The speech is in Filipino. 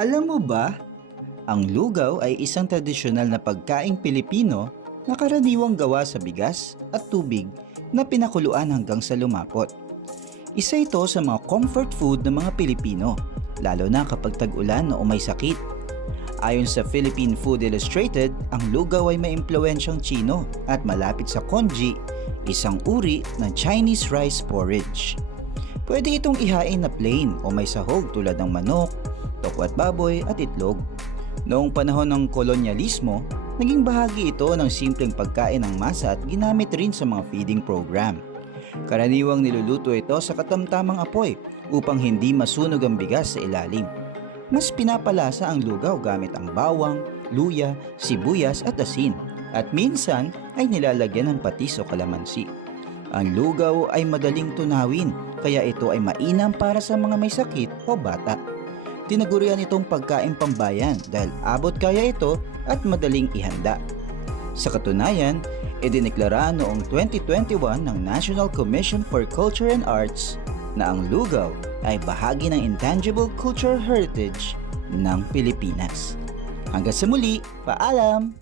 Alam mo ba, ang lugaw ay isang tradisyonal na pagkaing Pilipino na karaniwang gawa sa bigas at tubig na pinakuluan hanggang sa lumapot. Isa ito sa mga comfort food ng mga Pilipino, lalo na kapag tag-ulan o may sakit. Ayon sa Philippine Food Illustrated, ang lugaw ay may impluensyang Tsino at malapit sa congee, isang uri ng Chinese rice porridge. Pwede itong ihain na plain o may sahog tulad ng manok, tokwat baboy at itlog. Noong panahon ng kolonyalismo, naging bahagi ito ng simpleng pagkain ng masa at ginamit rin sa mga feeding program. Karaniwang niluluto ito sa katamtamang apoy upang hindi masunog ang bigas sa ilalim. Mas pinapalasa ang lugaw gamit ang bawang, luya, sibuyas at asin, at minsan ay nilalagyan ng patis o kalamansi. Ang lugaw ay madaling tunawin, kaya ito ay mainam para sa mga may sakit o bata. Tinagurian itong pagkain pambayan dahil abot kaya ito at madaling ihanda. Sa katunayan, idineklara noong 2021 ng National Commission for Culture and Arts na ang lugaw ay bahagi ng intangible cultural heritage ng Pilipinas. Hanggang sa muli, paalam!